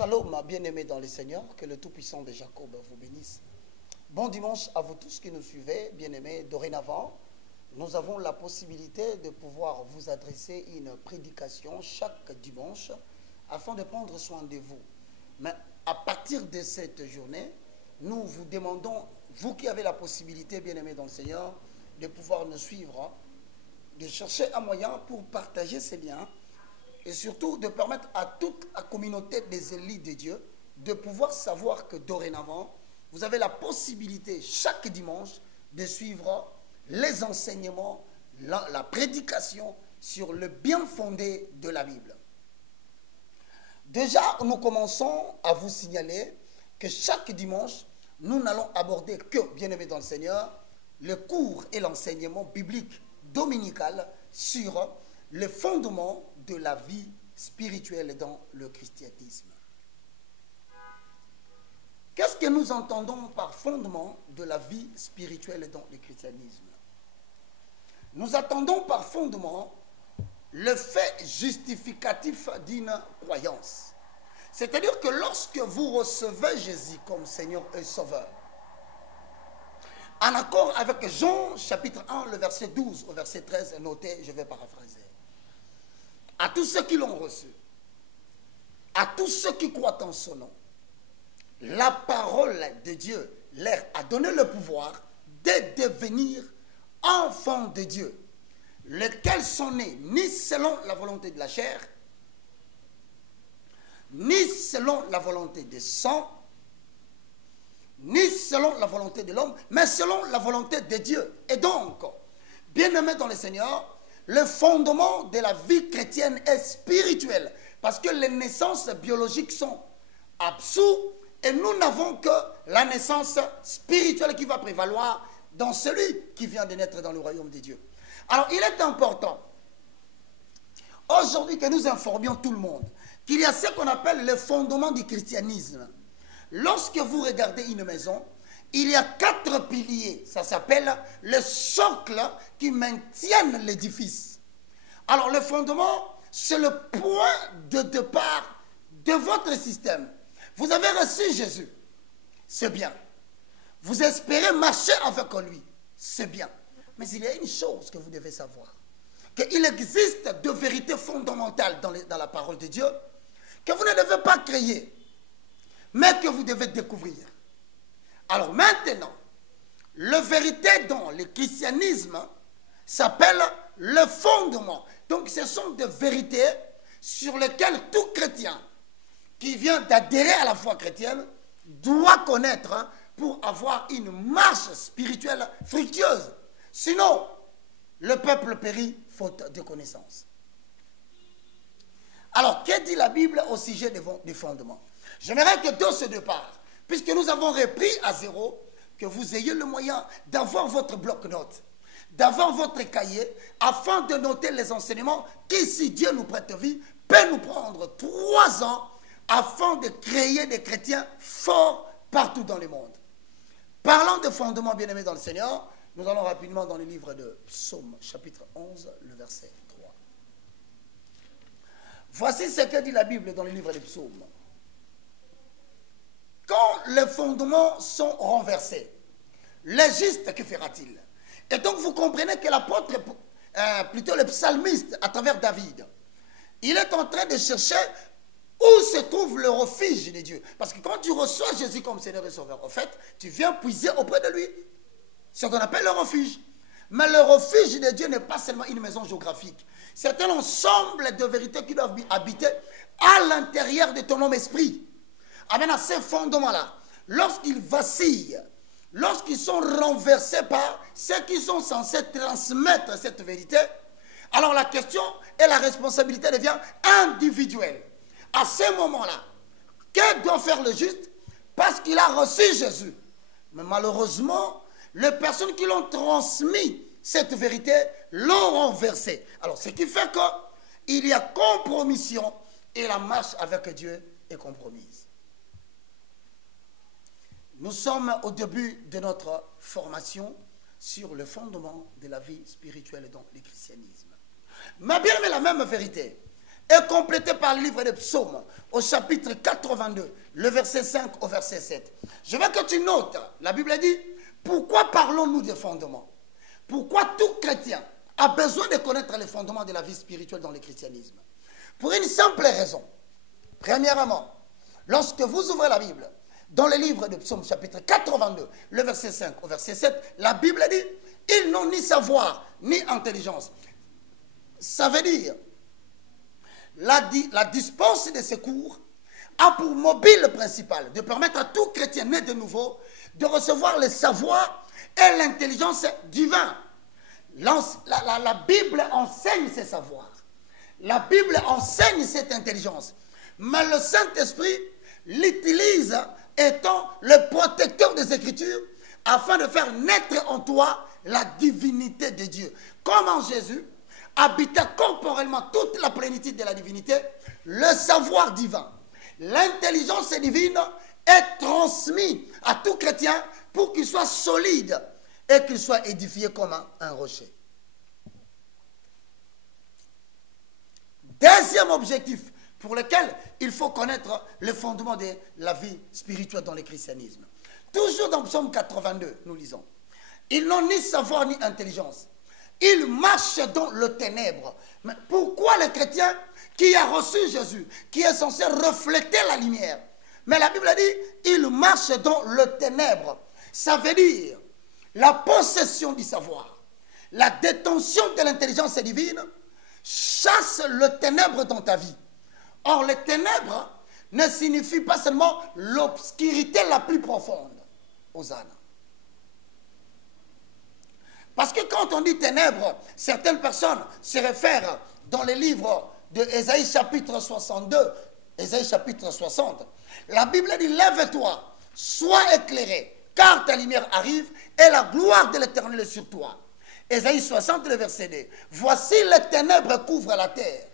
Shalom, bien-aimés dans le Seigneur, que le Tout-Puissant de Jacob vous bénisse. Bon dimanche à vous tous qui nous suivez, bien-aimés. Dorénavant, nous avons la possibilité de pouvoir vous adresser une prédication chaque dimanche afin de prendre soin de vous. Mais à partir de cette journée, nous vous demandons, vous qui avez la possibilité, bien-aimés dans le Seigneur, de pouvoir nous suivre, de chercher un moyen pour partager ces liens et surtout de permettre à toute la communauté des élites de Dieu de pouvoir savoir que dorénavant, vous avez la possibilité chaque dimanche de suivre les enseignements, la prédication sur le bien fondé de la Bible. Déjà, nous commençons à vous signaler que chaque dimanche, nous n'allons aborder que, bien-aimés dans le Seigneur, le cours et l'enseignement biblique dominical sur le fondement de la vie spirituelle dans le christianisme. Qu'est-ce que nous entendons par fondement de la vie spirituelle dans le christianisme? Nous attendons par fondement le fait justificatif d'une croyance. C'est-à-dire que lorsque vous recevez Jésus comme Seigneur et Sauveur, en accord avec Jean chapitre 1, le verset 12 au verset 13, notez, je vais paraphraser. À tous ceux qui l'ont reçu, à tous ceux qui croient en son nom, la parole de Dieu leur a donné le pouvoir de devenir enfants de Dieu, lesquels sont nés ni selon la volonté de la chair, ni selon la volonté des sang, ni selon la volonté de l'homme, mais selon la volonté de Dieu. Et donc, bien-aimés dans le Seigneur, le fondement de la vie chrétienne est spirituel, parce que les naissances biologiques sont absous, et nous n'avons que la naissance spirituelle qui va prévaloir dans celui qui vient de naître dans le royaume de Dieu. Alors, il est important, aujourd'hui, que nous informions tout le monde qu'il y a ce qu'on appelle le fondement du christianisme. Lorsque vous regardez une maison, il y a 4 piliers. Ça s'appelle le socle qui maintiennent l'édifice. Alors, le fondement, c'est le point de départ de votre système. Vous avez reçu Jésus, c'est bien. Vous espérez marcher avec lui, c'est bien. Mais il y a une chose que vous devez savoir, qu'il existe de vérités fondamentales dans la parole de Dieu, que vous ne devez pas créer, mais que vous devez découvrir. Alors maintenant, la vérité dans le christianisme s'appelle le fondement. Donc ce sont des vérités sur lesquelles tout chrétien qui vient d'adhérer à la foi chrétienne doit connaître pour avoir une marche spirituelle fructueuse. Sinon, le peuple périt faute de connaissance. Alors, que dit la Bible au sujet des fondements? J'aimerais que de ce départ, puisque nous avons repris à zéro, que vous ayez le moyen d'avoir votre bloc-notes, d'avoir votre cahier, afin de noter les enseignements qui, si Dieu nous prête vie, peut nous prendre 3 ans afin de créer des chrétiens forts partout dans le monde. Parlant de fondements bien-aimés dans le Seigneur, nous allons rapidement dans le livre de Psaume, chapitre 11, le verset 3. Voici ce que dit la Bible dans le livre des Psaumes. Quand les fondements sont renversés, le juste, que fera-t-il? Et donc vous comprenez que l'apôtre, plutôt le psalmiste, à travers David, il est en train de chercher où se trouve le refuge de Dieu. Parce que quand tu reçois Jésus comme Seigneur et Sauveur, en fait, tu viens puiser auprès de lui. Ce qu'on appelle le refuge. Mais le refuge de Dieu n'est pas seulement une maison géographique. C'est un ensemble de vérités qui doivent habiter à l'intérieur de ton homme-esprit. Amen, à ces fondements-là, lorsqu'ils vacillent, lorsqu'ils sont renversés par ceux qui sont censés transmettre cette vérité, alors la question et la responsabilité devient individuelle. À ce moment-là, que doit faire le juste? Parce qu'il a reçu Jésus. Mais malheureusement, les personnes qui l'ont transmis cette vérité l'ont renversée. Alors, ce qui fait qu'il y a compromission et la marche avec Dieu est compromise. Nous sommes au début de notre formation sur le fondement de la vie spirituelle dans le christianisme. Mais bien, mais la même vérité est complété par le livre des psaumes, au chapitre 82, le verset 5 au verset 7. Je veux que tu notes, la Bible dit, pourquoi parlons-nous des fondements? Pourquoi tout chrétien a besoin de connaître les fondements de la vie spirituelle dans le christianisme? Pour une simple raison. Premièrement, lorsque vous ouvrez la Bible, dans le livre de Psaume chapitre 82, le verset 5 au verset 7, la Bible dit, ils n'ont ni savoir, ni intelligence. Ça veut dire, la dispense de secours a pour mobile principal de permettre à tout chrétien né de nouveau de recevoir le savoir et l'intelligence divine. La Bible enseigne ces savoirs. La Bible enseigne cette intelligence. Mais le Saint-Esprit l'utilise étant le protecteur des Écritures afin de faire naître en toi la divinité de Dieu. Comme en Jésus habitait corporellement toute la plénitude de la divinité, le savoir divin, l'intelligence divine est transmise à tout chrétien pour qu'il soit solide et qu'il soit édifié comme un rocher. Deuxième objectif pour lequel il faut connaître le fondement de la vie spirituelle dans le christianisme. Toujours dans Psaume 82, nous lisons. Ils n'ont ni savoir ni intelligence. Ils marchent dans le ténèbre. Mais pourquoi le chrétien qui a reçu Jésus, qui est censé refléter la lumière? Mais la Bible dit, ils marchent dans le ténèbre. Ça veut dire la possession du savoir, la détention de l'intelligence divine chasse le ténèbre dans ta vie. Or, le ténèbre ne signifie pas seulement l'obscurité la plus profonde. Hosanna. Parce que quand on dit ténèbres, certaines personnes se réfèrent dans les livres de Ésaïe chapitre 62, Ésaïe chapitre 60. La Bible dit, lève-toi, sois éclairé, car ta lumière arrive et la gloire de l'Éternel est sur toi. Ésaïe 60, le verset 2. Voici les ténèbres couvrent la terre.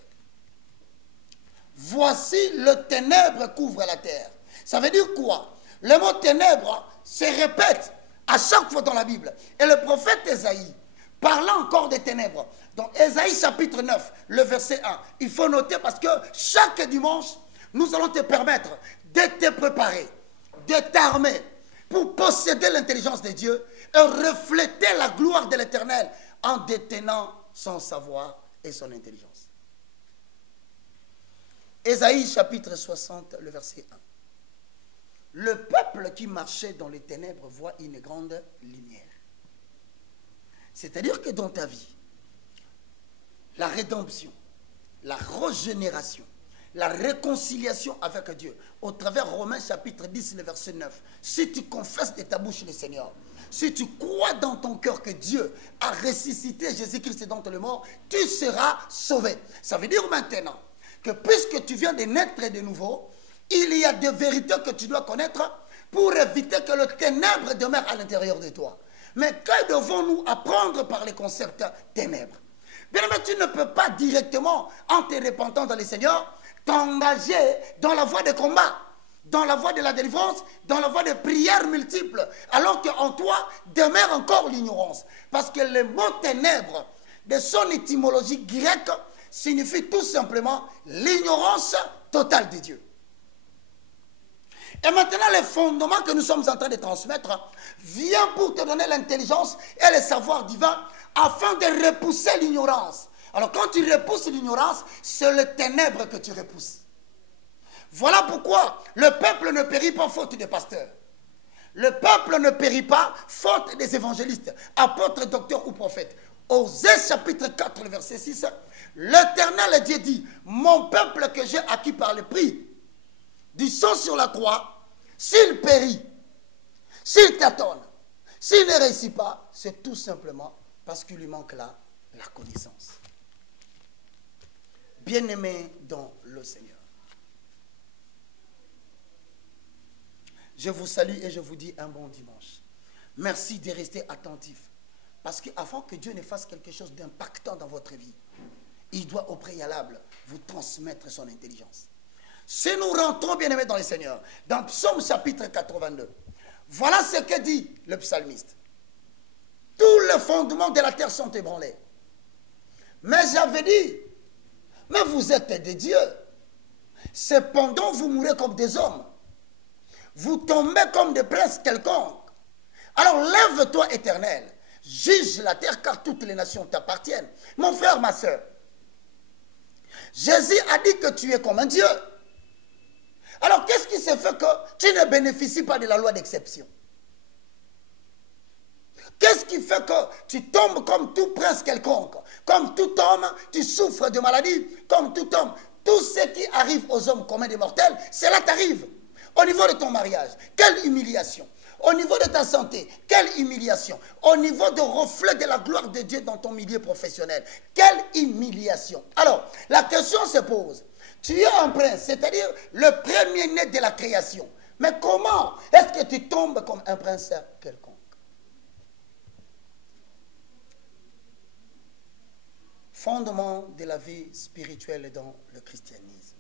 Voici le ténèbre couvre la terre. Ça veut dire quoi? Le mot ténèbres se répète à chaque fois dans la Bible. Et le prophète Ésaïe, parlant encore des ténèbres, dans Ésaïe chapitre 9, le verset 1, il faut noter parce que chaque dimanche, nous allons te permettre de te préparer, de t'armer pour posséder l'intelligence de Dieu et refléter la gloire de l'Éternel en détenant son savoir et son intelligence. Ésaïe chapitre 60, le verset 1. Le peuple qui marchait dans les ténèbres voit une grande lumière. C'est-à-dire que dans ta vie, la rédemption, la régénération, la réconciliation avec Dieu, au travers Romains chapitre 10, le verset 9, si tu confesses de ta bouche le Seigneur, si tu crois dans ton cœur que Dieu a ressuscité Jésus-Christ d'entre les morts, tu seras sauvé. Ça veut dire maintenant que puisque tu viens de naître de nouveau, il y a des vérités que tu dois connaître pour éviter que le ténèbre demeure à l'intérieur de toi. Mais que devons-nous apprendre par les concepts ténèbres? Bien, mais tu ne peux pas directement, en te repentant dans le Seigneur, t'engager dans la voie de combat, dans la voie de la délivrance, dans la voie de prières multiples, alors qu'en toi demeure encore l'ignorance. Parce que le mot ténèbres, de son étymologie grecque, signifie tout simplement l'ignorance totale de Dieu. Et maintenant, le fondement que nous sommes en train de transmettre vient pour te donner l'intelligence et le savoir divin afin de repousser l'ignorance. Alors, quand tu repousses l'ignorance, c'est le ténèbre que tu repousses. Voilà pourquoi le peuple ne périt pas faute des pasteurs. Le peuple ne périt pas faute des évangélistes, apôtres, docteurs ou prophètes. Osée chapitre 4, le verset 6, l'Éternel Dieu dit, mon peuple que j'ai acquis par le prix du sang sur la croix, s'il périt, s'il tâtonne, s'il ne réussit pas, c'est tout simplement parce qu'il lui manque la connaissance. Bien-aimé dans le Seigneur, je vous salue et je vous dis un bon dimanche. Merci de rester attentif. Parce qu'avant que Dieu ne fasse quelque chose d'impactant dans votre vie, il doit au préalable vous transmettre son intelligence. Si nous rentrons, bien-aimés dans le Seigneur, dans Psaume chapitre 82, voilà ce que dit le psalmiste. Tous les fondements de la terre sont ébranlés. Mais j'avais dit, Mais vous êtes des dieux. Cependant, vous mourrez comme des hommes. Vous tombez comme des princes quelconques. Alors lève-toi, Éternel. Juge la terre, car toutes les nations t'appartiennent. Mon frère, ma soeur, Jésus a dit que tu es comme un Dieu. Alors qu'est-ce qui se fait que tu ne bénéficies pas de la loi d'exception? Qu'est-ce qui fait que tu tombes comme tout prince quelconque? Comme tout homme, tu souffres de maladie, comme tout homme. Tout ce qui arrive aux hommes communs des mortels, cela t'arrive. Au niveau de ton mariage, quelle humiliation. Au niveau de ta santé, quelle humiliation. Au niveau de reflet de la gloire de Dieu dans ton milieu professionnel, quelle humiliation. Alors, la question se pose. Tu es un prince, c'est-à-dire le premier-né de la création. Mais comment est-ce que tu tombes comme un prince quelconque? Fondement de la vie spirituelle dans le christianisme.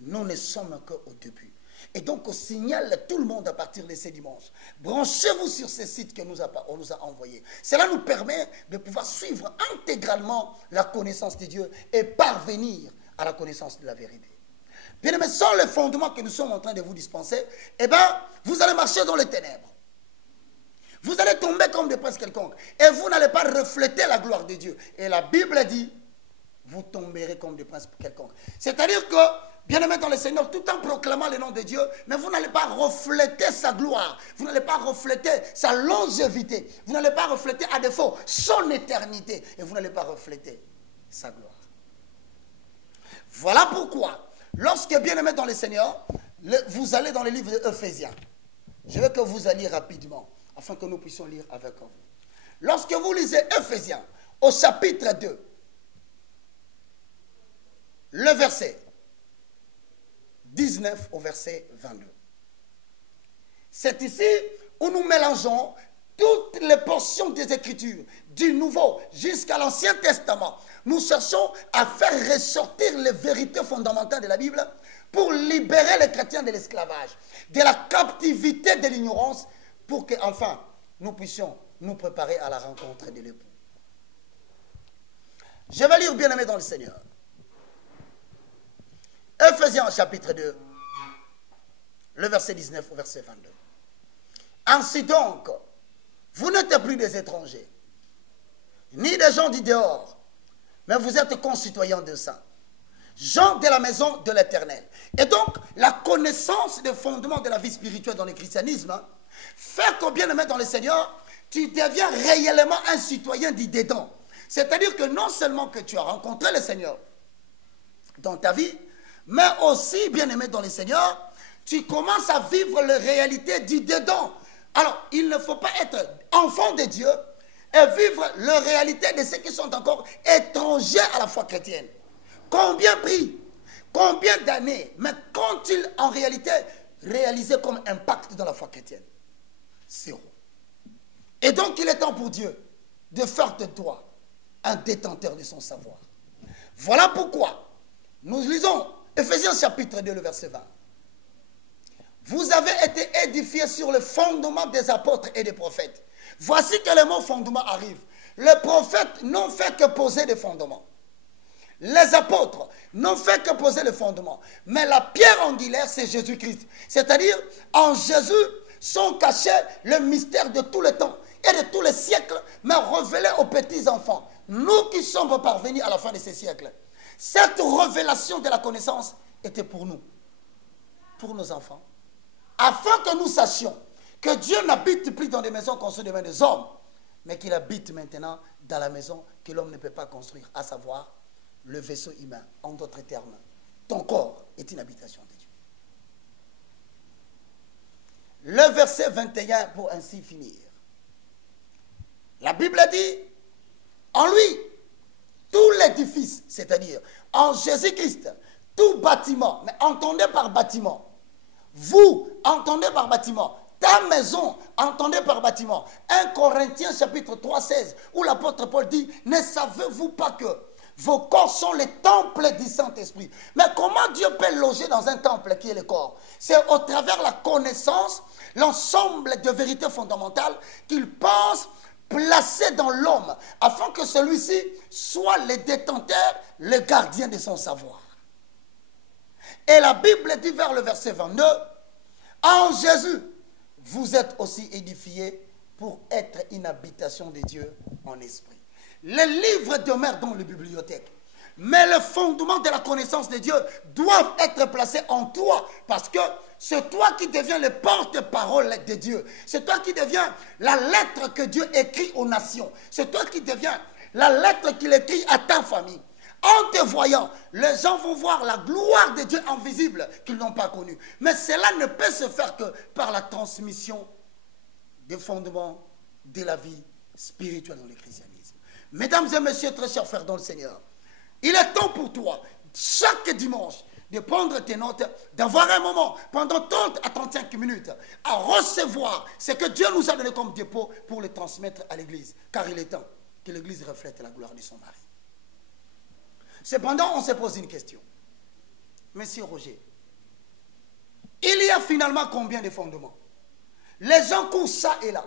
Nous ne sommes qu'au début. Et donc, on signale tout le monde à partir de ces dimanches. Branchez-vous sur ces sites que on nous a envoyés. Cela nous permet de pouvoir suivre intégralement la connaissance de Dieu et parvenir à la connaissance de la vérité. Bien aimé, sans le fondement que nous sommes en train de vous dispenser, eh bien, vous allez marcher dans les ténèbres. Vous allez tomber comme des princes quelconques. Et vous n'allez pas refléter la gloire de Dieu. Et la Bible dit, vous tomberez comme des princes quelconques. C'est-à-dire que, bien aimé dans le Seigneur, tout en proclamant le nom de Dieu, mais vous n'allez pas refléter sa gloire. Vous n'allez pas refléter sa longévité. Vous n'allez pas refléter à défaut son éternité. Et vous n'allez pas refléter sa gloire. Voilà pourquoi, lorsque, bien aimé dans le Seigneur, vous allez dans le livre d'Éphésiens. Je veux que vous alliez rapidement, afin que nous puissions lire avec vous. Lorsque vous lisez Éphésiens, au chapitre 2, le verset 19 au verset 22. C'est ici où nous mélangeons toutes les portions des Écritures, du Nouveau jusqu'à l'Ancien Testament. Nous cherchons à faire ressortir les vérités fondamentales de la Bible pour libérer les chrétiens de l'esclavage, de la captivité de l'ignorance, pour que, enfin, nous puissions nous préparer à la rencontre de l'époux. Je vais lire, bien-aimé dans le Seigneur. Éphésiens chapitre 2, le verset 19 au verset 22. Ainsi donc, vous n'êtes plus des étrangers, ni des gens du dehors, mais vous êtes concitoyens de saints, gens de la maison de l'Éternel. Et donc, la connaissance des fondements de la vie spirituelle dans le christianisme fait que, bien aimé dans le Seigneur, tu deviens réellement un citoyen du dedans. C'est-à-dire que non seulement que tu as rencontré le Seigneur dans ta vie, mais aussi, bien aimé dans le Seigneur, tu commences à vivre la réalité du dedans. Alors, il ne faut pas être enfant de Dieu et vivre la réalité de ceux qui sont encore étrangers à la foi chrétienne. Combien pris, combien d'années, mais qu'ont-ils en réalité réalisé comme impact dans la foi chrétienne? Zéro. Et donc, il est temps pour Dieu de faire de toi un détenteur de son savoir. Voilà pourquoi nous lisons Éphésiens chapitre 2, le verset 20. Vous avez été édifiés sur le fondement des apôtres et des prophètes. Voici que le mot fondement arrive. Les prophètes n'ont fait que poser des fondements. Les apôtres n'ont fait que poser le fondement. Mais la pierre angulaire, c'est Jésus-Christ. C'est-à-dire, en Jésus sont cachés le mystère de tout le temps et de tous les siècles, mais révélé aux petits-enfants. Nous qui sommes parvenus à la fin de ces siècles. Cette révélation de la connaissance était pour nous, pour nos enfants, afin que nous sachions que Dieu n'habite plus dans des maisons construites de mains des hommes, mais qu'il habite maintenant dans la maison que l'homme ne peut pas construire, à savoir le vaisseau humain. En d'autres termes, ton corps est une habitation de Dieu. Le verset 21 pour ainsi finir. La Bible dit, en lui, tout l'édifice, c'est-à-dire en Jésus-Christ, tout bâtiment, mais entendez par bâtiment, vous entendez par bâtiment, ta maison, entendez par bâtiment. 1 Corinthiens chapitre 3, 16, où l'apôtre Paul dit, ne savez-vous pas que vos corps sont les temples du Saint-Esprit? Mais comment Dieu peut loger dans un temple qui est le corps? C'est au travers de la connaissance, l'ensemble de vérités fondamentales qu'il pense placé dans l'homme, afin que celui-ci soit le détenteur, le gardien de son savoir. Et la Bible dit vers le verset 22, en Jésus, vous êtes aussi édifiés pour être une habitation de Dieu en esprit. Les livres demeurent dans les bibliothèques, mais le fondement de la connaissance de Dieu doit être placé en toi, parce que c'est toi qui deviens le porte-parole de Dieu. C'est toi qui deviens la lettre que Dieu écrit aux nations. C'est toi qui deviens la lettre qu'il écrit à ta famille. En te voyant, les gens vont voir la gloire de Dieu invisible qu'ils n'ont pas connue. Mais cela ne peut se faire que par la transmission des fondements de la vie spirituelle dans le christianisme. Mesdames et messieurs, très chers frères dans le Seigneur, il est temps pour toi, chaque dimanche, de prendre tes notes, d'avoir un moment pendant 30 à 35 minutes à recevoir ce que Dieu nous a donné comme dépôt pour le transmettre à l'Église. Car il est temps que l'Église reflète la gloire de son mari. Cependant, on se pose une question. Monsieur Roger, il y a finalement combien de fondements? Les gens courent ça et là,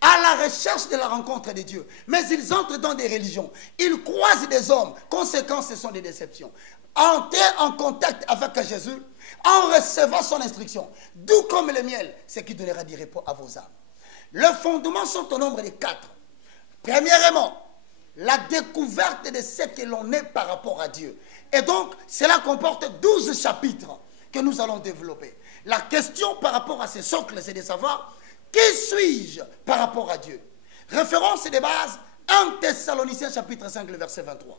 à la recherche de la rencontre de Dieu. Mais ils entrent dans des religions. Ils croisent des hommes. Conséquence, ce sont des déceptions. Entrer en contact avec Jésus, en recevant son instruction, doux comme le miel, ce qui donnera du repos à vos âmes. Les fondements sont au nombre de 4. Premièrement, la découverte de ce que l'on est par rapport à Dieu. Et donc, cela comporte 12 chapitres que nous allons développer. La question par rapport à ces socles, c'est de savoir qui suis-je par rapport à Dieu. Référence de base, 1 Thessaloniciens chapitre 5, le verset 23.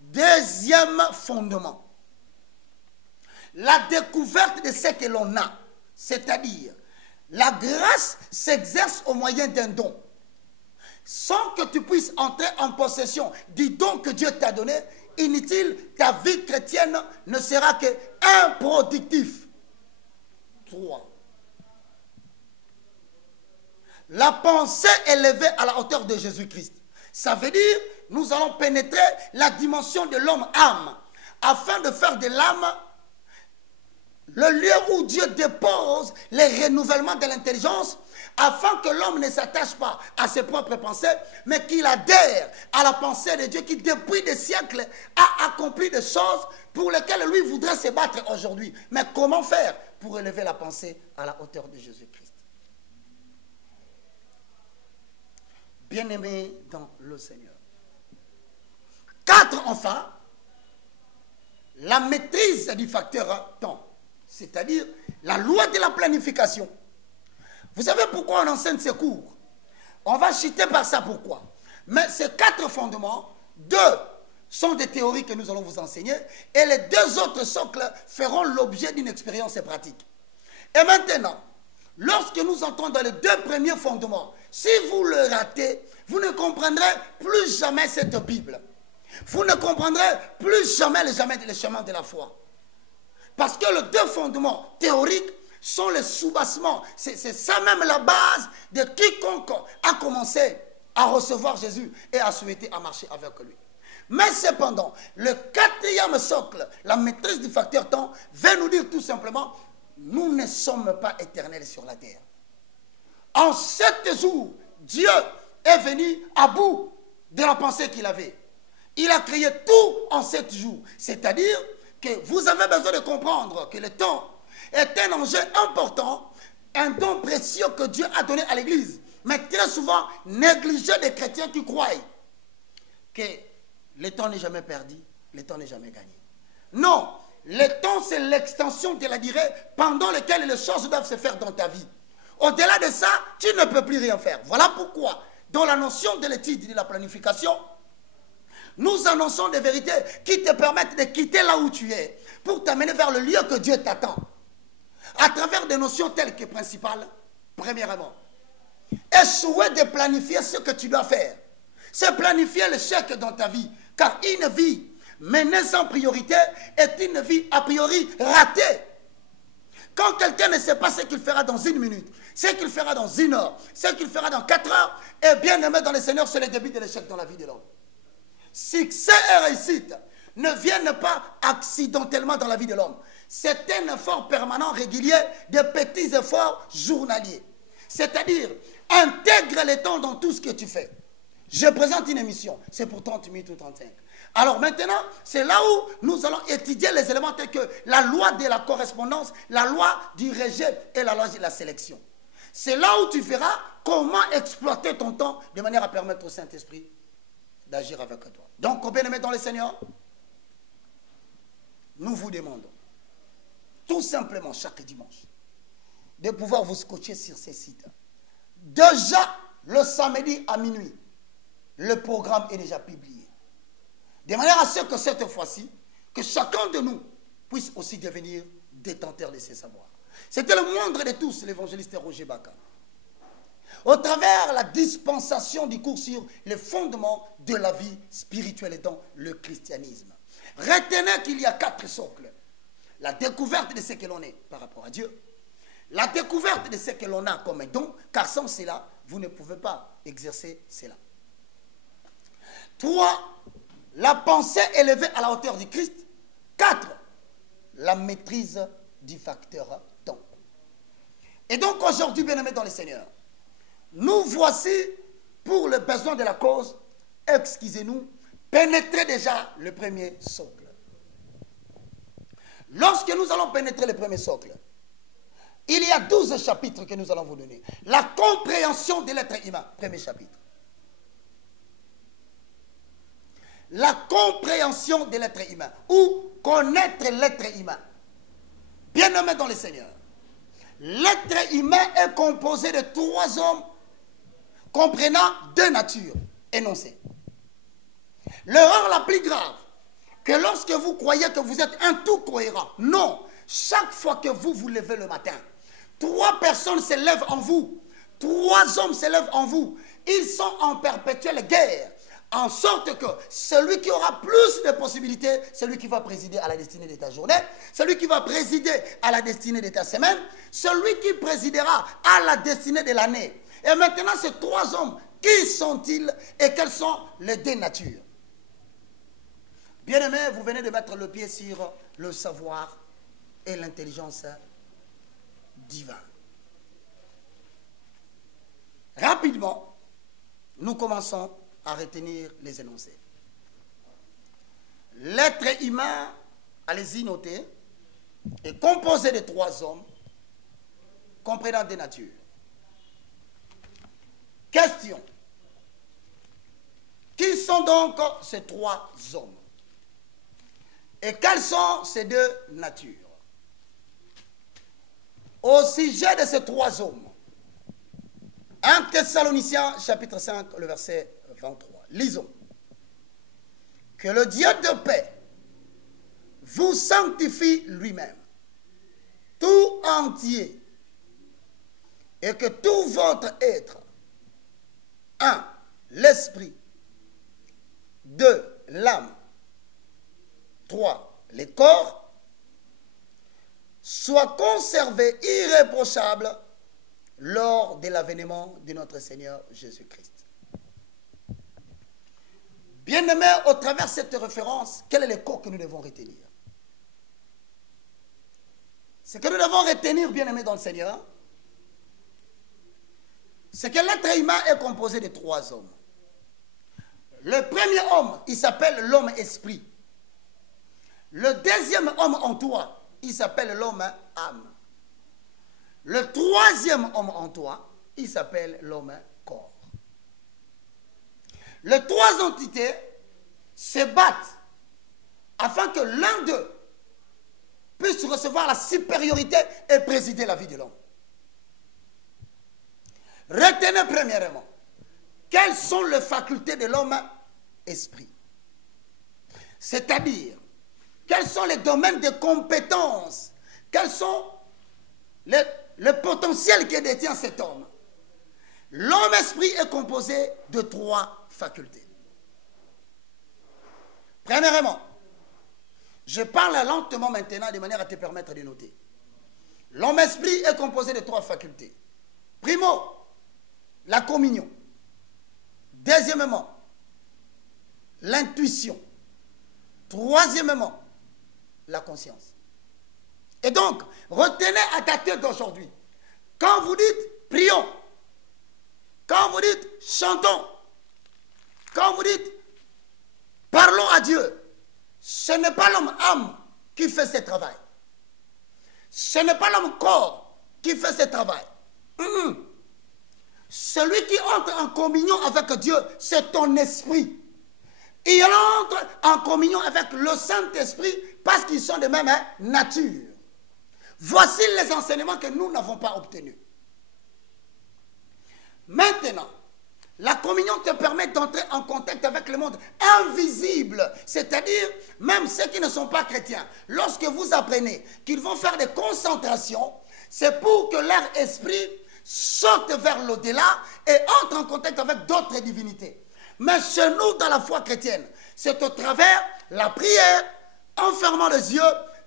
Deuxième fondement, la découverte de ce que l'on a, c'est-à-dire la grâce s'exerce au moyen d'un don. Sans que tu puisses entrer en possession du don que Dieu t'a donné, inutile, ta vie chrétienne ne sera qu'improductif. 3. La pensée élevée à la hauteur de Jésus-Christ. Ça veut dire, nous allons pénétrer la dimension de l'homme-âme, afin de faire de l'âme le lieu où Dieu dépose les renouvellements de l'intelligence, afin que l'homme ne s'attache pas à ses propres pensées, mais qu'il adhère à la pensée de Dieu qui, depuis des siècles, a accompli des choses pour lesquelles lui voudrait se battre aujourd'hui. Mais comment faire pour élever la pensée à la hauteur de Jésus-Christ? Bien-aimés dans le Seigneur. 4, enfin, la maîtrise du facteur temps, c'est-à-dire la loi de la planification. Vous savez pourquoi on enseigne ces cours? On va chuter par ça, pourquoi? Mais ces 4 fondements, 2 sont des théories que nous allons vous enseigner, et les 2 autres socles feront l'objet d'une expérience pratique. Et maintenant, lorsque nous entrons dans les 2 premiers fondements, si vous le ratez, vous ne comprendrez plus jamais cette Bible. Vous ne comprendrez plus jamais le chemin de la foi. Parce que les 2 fondements théoriques sont les soubassements. C'est ça même la base de quiconque a commencé à recevoir Jésus et a souhaité à marcher avec lui. Mais cependant, le 4e socle, la maîtrise du facteur temps, va nous dire tout simplement, nous ne sommes pas éternels sur la terre. En 7 jours, Dieu est venu à bout de la pensée qu'il avait. Il a créé tout en 7 jours. C'est-à-dire que vous avez besoin de comprendre que le temps est un enjeu important, un don précieux que Dieu a donné à l'Église. Mais très souvent, négligé des chrétiens qui croient que le temps n'est jamais perdu, le temps n'est jamais gagné. Non, le temps c'est l'extension de la durée pendant laquelle les choses doivent se faire dans ta vie. Au-delà de ça, tu ne peux plus rien faire. Voilà pourquoi, dans la notion de l'étude et de la planification, nous annonçons des vérités qui te permettent de quitter là où tu es pour t'amener vers le lieu que Dieu t'attend. À travers des notions telles que principales, premièrement, échouer de planifier ce que tu dois faire. C'est planifier l'échec dans ta vie. Car une vie menée sans priorité est une vie a priori ratée. Quand quelqu'un ne sait pas ce qu'il fera dans 1 minute, ce qu'il fera dans 1 heure, ce qu'il fera dans 4 heures, et bien aimé dans le Seigneur, c'est le début de l'échec dans la vie de l'homme. Succès et réussite ne viennent pas accidentellement dans la vie de l'homme. C'est un effort permanent, régulier, de petits efforts journaliers. C'est-à-dire, intègre les temps dans tout ce que tu fais. Je présente une émission, c'est pour 30 minutes ou 35. Alors maintenant, c'est là où nous allons étudier les éléments tels que la loi de la correspondance, la loi du rejet et la loi de la sélection. C'est là où tu verras comment exploiter ton temps de manière à permettre au Saint-Esprit d'agir avec toi. Donc, bien-aimés dans le Seigneur, nous vous demandons tout simplement chaque dimanche de pouvoir vous scotcher sur ces sites. Déjà, le samedi à minuit, le programme est déjà publié. De manière à ce que cette fois-ci, que chacun de nous puisse aussi devenir détenteur de ses savoirs. C'était le moindre de tous, l'évangéliste Roger Baka. Au travers la dispensation du cours sur les fondements de la vie spirituelle et dans le christianisme. Retenez qu'il y a 4 socles. La découverte de ce que l'on est par rapport à Dieu. La découverte de ce que l'on a comme don, car sans cela, vous ne pouvez pas exercer cela. 3. La pensée élevée à la hauteur du Christ. 4. La maîtrise du facteur temps. Et donc aujourd'hui, bien-aimés dans le Seigneur, nous voici pour le besoin de la cause, excusez-nous, pénétrer déjà le premier socle. Lorsque nous allons pénétrer le premier socle, il y a 12 chapitres que nous allons vous donner. La compréhension de l'être humain, premier chapitre. La compréhension de l'être humain, ou connaître l'être humain. Bien-aimés dans le Seigneur, l'être humain est composé de 3 hommes comprenant 2 natures énoncées. L'erreur la plus grave, que lorsque vous croyez que vous êtes un tout cohérent, non. Chaque fois que vous vous levez le matin, 3 personnes se lèvent en vous, 3 hommes se lèvent en vous. Ils sont en perpétuelle guerre, en sorte que celui qui aura plus de possibilités, celui qui va présider à la destinée de ta journée, celui qui va présider à la destinée de ta semaine, celui qui présidera à la destinée de l'année. Et maintenant, ces 3 hommes, qui sont-ils et quelles sont les 2 natures? Bien-aimés, vous venez de mettre le pied sur le savoir et l'intelligence divine. Rapidement, nous commençons à retenir les énoncés. L'être humain, allez-y noter, est composé de 3 hommes comprenant 2 natures. Question. Qui sont donc ces 3 hommes? Et quelles sont ces 2 natures? Au sujet de ces 3 hommes, 1 Thessaloniciens chapitre 5, le verset 23. Lisons. Que le Dieu de paix vous sanctifie lui-même, tout entier, et que tout votre être, 1. L'esprit, 2. L'âme, 3. Les corps, soit conservé irréprochable lors de l'avènement de notre Seigneur Jésus-Christ. Bien-aimés, au travers de cette référence, quel est le corps que nous devons retenir? Ce que nous devons retenir, bien-aimés dans le Seigneur, c'est que l'être humain est composé de 3 hommes. Le premier homme, il s'appelle l'homme esprit. Le deuxième homme en toi, il s'appelle l'homme âme. Le 3e homme en toi, il s'appelle l'homme corps. Les 3 entités se battent afin que l'un d'eux puisse recevoir la supériorité et présider la vie de l'homme. Retenez premièrement, quelles sont les facultés de l'homme esprit? C'est-à-dire, quels sont les domaines de compétences? Quels sont le potentiel que détient cet homme? L'homme esprit est composé de 3 facultés. Premièrement, je parle lentement maintenant de manière à te permettre de noter. L'homme esprit est composé de 3 facultés. Primo, la communion. Deuxièmement, l'intuition. Troisièmement, la conscience. Et donc, retenez à ta tête d'aujourd'hui, quand vous dites prions, Quand vous dites chantons, quand vous dites parlons à Dieu, ce n'est pas l'homme âme qui fait ce travail. Ce n'est pas l'homme corps qui fait ce travail. Celui qui entre en communion avec Dieu, c'est ton esprit. Il entre en communion avec le Saint-Esprit parce qu'ils sont de même nature. Voici les enseignements que nous n'avons pas obtenus. Maintenant, la communion te permet d'entrer en contact avec le monde invisible, c'est-à-dire même ceux qui ne sont pas chrétiens. Lorsque vous apprenez qu'ils vont faire des concentrations, c'est pour que leur esprit saute vers l'au-delà et entre en contact avec d'autres divinités. Mais chez nous, dans la foi chrétienne, c'est au travers la prière, en fermant les yeux,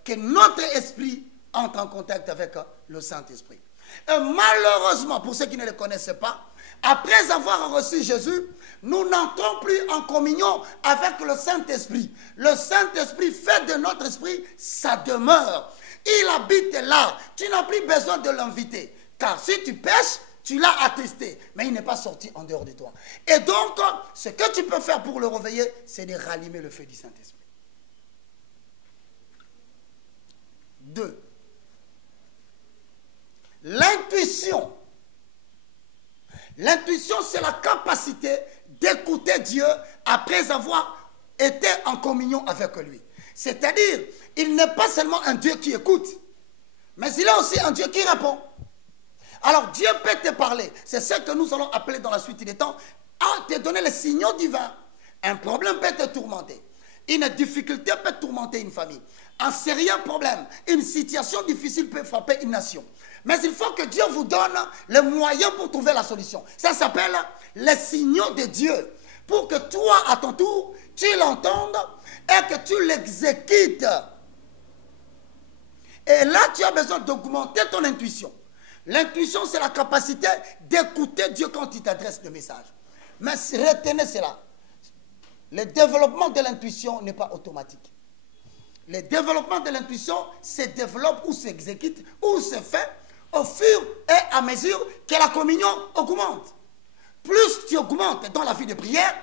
que notre esprit entre en contact avec le Saint-Esprit. Et malheureusement, pour ceux qui ne le connaissent pas, après avoir reçu Jésus, nous n'entrons plus en communion avec le Saint-Esprit. Le Saint-Esprit fait de notre esprit sa demeure. Il habite là. Tu n'as plus besoin de l'inviter. Car si tu pêches, tu l'as attesté. Mais il n'est pas sorti en dehors de toi. Et donc, ce que tu peux faire pour le réveiller, c'est de rallumer le feu du Saint-Esprit. 2. L'intuition. L'intuition, c'est la capacité d'écouter Dieu après avoir été en communion avec lui. C'est-à-dire, il n'est pas seulement un Dieu qui écoute, mais il est aussi un Dieu qui répond. Alors, Dieu peut te parler. C'est ce que nous allons appeler dans la suite des temps, à te donner les signaux divins. Un problème peut te tourmenter. Une difficulté peut tourmenter une famille. Un sérieux problème, une situation difficile peut frapper une nation. Mais il faut que Dieu vous donne les moyens pour trouver la solution. Ça s'appelle les signaux de Dieu. Pour que toi, à ton tour, tu l'entendes et que tu l'exécutes. Et là, tu as besoin d'augmenter ton intuition. L'intuition, c'est la capacité d'écouter Dieu quand il t'adresse le message. Mais retenez cela. Le développement de l'intuition n'est pas automatique. Le développement de l'intuition se développe ou s'exécute ou se fait au fur et à mesure que la communion augmente. Plus tu augmentes dans la vie de prière,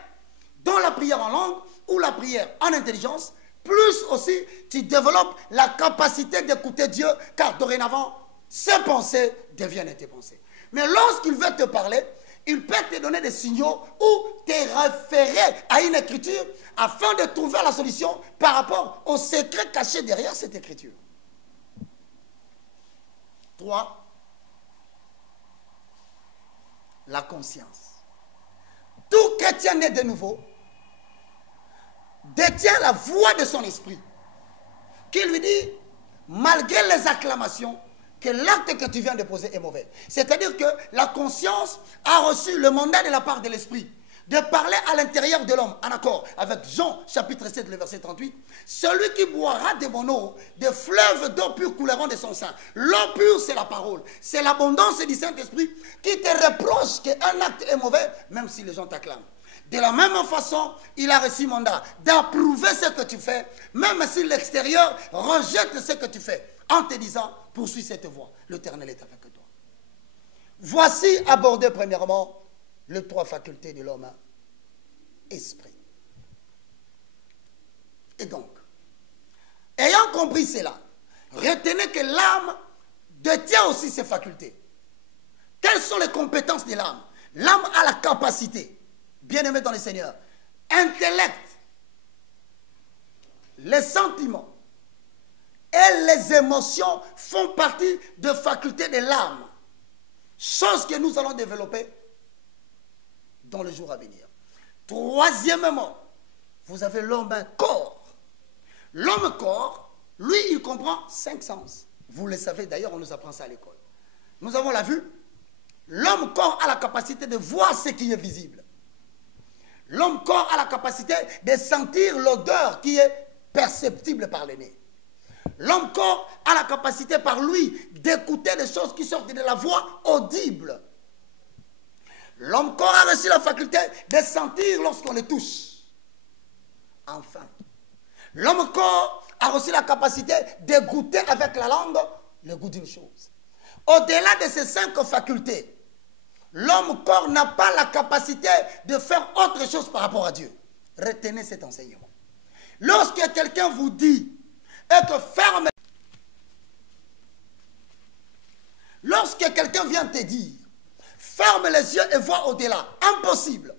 dans la prière en langue ou la prière en intelligence, plus aussi tu développes la capacité d'écouter Dieu, car dorénavant, ses pensées deviennent tes pensées. Mais lorsqu'il veut te parler, il peut te donner des signaux ou te référer à une écriture afin de trouver la solution par rapport au secret caché derrière cette écriture. 3. La conscience. Tout chrétien né de nouveau détient la voix de son esprit qui lui dit, malgré les acclamations, que l'acte que tu viens de poser est mauvais. C'est-à-dire que la conscience a reçu le mandat de la part de l'esprit de parler à l'intérieur de l'homme, en accord avec Jean, chapitre 7, le verset 38. Celui qui boira de mon eau, des fleuves d'eau pure couleront de son sein. L'eau pure, c'est la parole. C'est l'abondance du Saint-Esprit qui te reproche qu'un acte est mauvais, même si les gens t'acclament. De la même façon, il a reçu mandat d'approuver ce que tu fais, même si l'extérieur rejette ce que tu fais, en te disant, poursuis cette voie, l'Éternel est avec toi. Voici abordé premièrement les 3 facultés de l'homme, esprit. Et donc, ayant compris cela, retenez que l'âme détient aussi ses facultés. Quelles sont les compétences de l'âme? L'âme a la capacité, bien aimé dans le Seigneur, intellect, les sentiments et les émotions font partie de facultés de l'âme. Chose que nous allons développer dans le jour à venir. Troisièmement, vous avez l'homme corps. L'homme corps, lui, il comprend 5 sens. Vous le savez d'ailleurs, on nous apprend ça à l'école. Nous avons la vue. L'homme corps a la capacité de voir ce qui est visible. L'homme corps a la capacité de sentir l'odeur qui est perceptible par le nez. L'homme corps a la capacité par lui d'écouter les choses qui sortent de la voix audible. L'homme corps a reçu la faculté de sentir lorsqu'on le touche. Enfin, l'homme corps a reçu la capacité de goûter avec la langue le goût d'une chose. Au-delà de ces 5 facultés, l'homme corps n'a pas la capacité de faire autre chose par rapport à Dieu. Retenez cet enseignement. Lorsque quelqu'un vous dit et que ferme, lorsque quelqu'un vient te dire ferme les yeux et vois au-delà, impossible.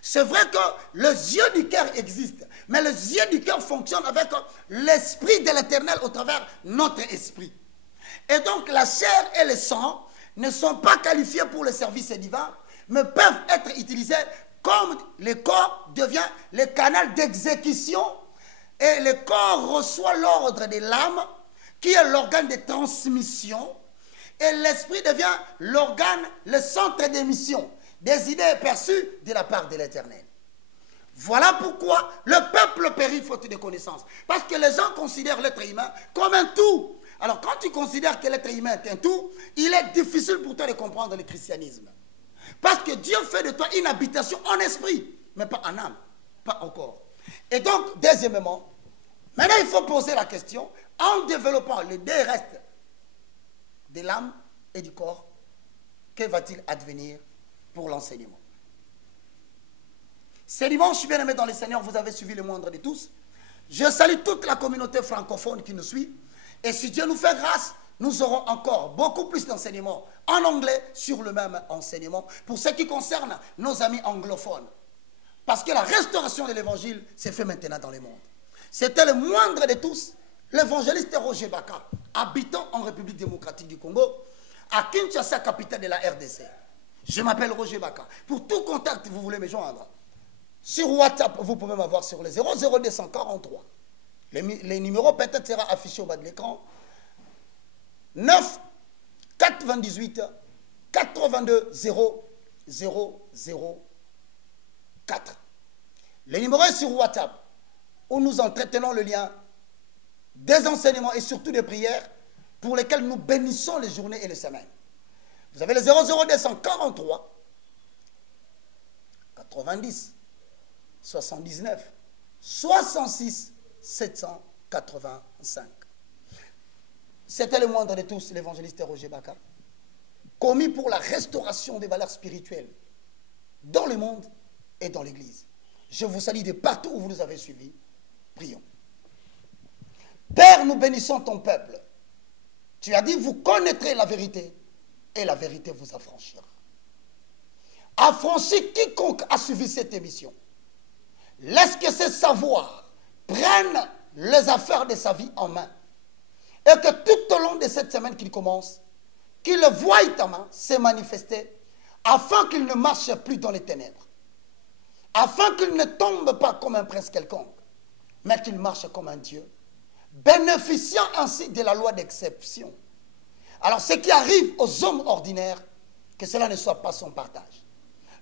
C'est vrai que les yeux du cœur existent, mais les yeux du cœur fonctionnent avec l'esprit de l'Éternel au travers de notre esprit. Et donc la chair et le sang ne sont pas qualifiés pour le service divin, mais peuvent être utilisés comme le corps devient le canal d'exécution et le corps reçoit l'ordre de l'âme qui est l'organe de transmission et l'esprit devient l'organe, le centre d'émission des idées perçues de la part de l'Éternel. Voilà pourquoi le peuple périt faute de connaissance. Parce que les gens considèrent l'être humain comme un tout. Alors quand tu considères que l'être humain est un tout, il est difficile pour toi de comprendre le christianisme. Parce que Dieu fait de toi une habitation en esprit, mais pas en âme, pas en corps. Et donc, deuxièmement, maintenant il faut poser la question, en développant les deux restes de l'âme et du corps, que va-t-il advenir pour l'enseignement? Ce dimanche, bien aimé dans le Seigneur, vous avez suivi le moindre de tous. Je salue toute la communauté francophone qui nous suit. Et si Dieu nous fait grâce, nous aurons encore beaucoup plus d'enseignements en anglais sur le même enseignement pour ce qui concerne nos amis anglophones. Parce que la restauration de l'évangile s'est fait maintenant dans le monde. C'était le moindre de tous, l'évangéliste Roger Baka, habitant en République démocratique du Congo, à Kinshasa, capitale de la RDC. Je m'appelle Roger Baka. Pour tout contact, vous voulez me joindre, sur WhatsApp, vous pouvez m'avoir sur le 00243. Les numéros peut-être sera affiché au bas de l'écran. 9 98 82 0 0 0 4. Le numéro est sur WhatsApp où nous entretenons le lien des enseignements et surtout des prières pour lesquelles nous bénissons les journées et les semaines. Vous avez le 00243 90 79 66 785. C'était le moindre de tous, l'évangéliste Roger Baka, commis pour la restauration des valeurs spirituelles dans le monde et dans l'Église. Je vous salue de partout où vous nous avez suivis. Prions. Père, nous bénissons ton peuple. Tu as dit, vous connaîtrez la vérité et la vérité vous affranchira. Affranchis quiconque a suivi cette émission. Laisse que ce savoir prenne les affaires de sa vie en main. Et que tout au long de cette semaine qu'il commence, qu'il voie ta main se manifester, afin qu'il ne marche plus dans les ténèbres, afin qu'il ne tombe pas comme un prince quelconque, mais qu'il marche comme un Dieu, bénéficiant ainsi de la loi d'exception. Alors ce qui arrive aux hommes ordinaires, que cela ne soit pas son partage.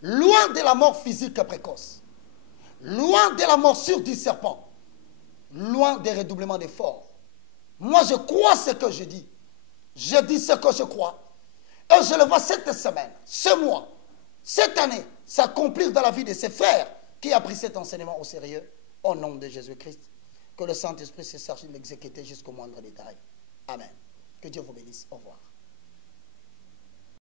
Loin de la mort physique précoce, loin de la morsure du serpent, loin des redoublements d'efforts. Moi, je crois ce que je dis. Je dis ce que je crois. Et je le vois cette semaine, ce mois, cette année, s'accomplir dans la vie de ses frères qui a pris cet enseignement au sérieux, au nom de Jésus-Christ. Que le Saint-Esprit se charge de l'exécuter jusqu'au moindre détail. Amen. Que Dieu vous bénisse. Au revoir.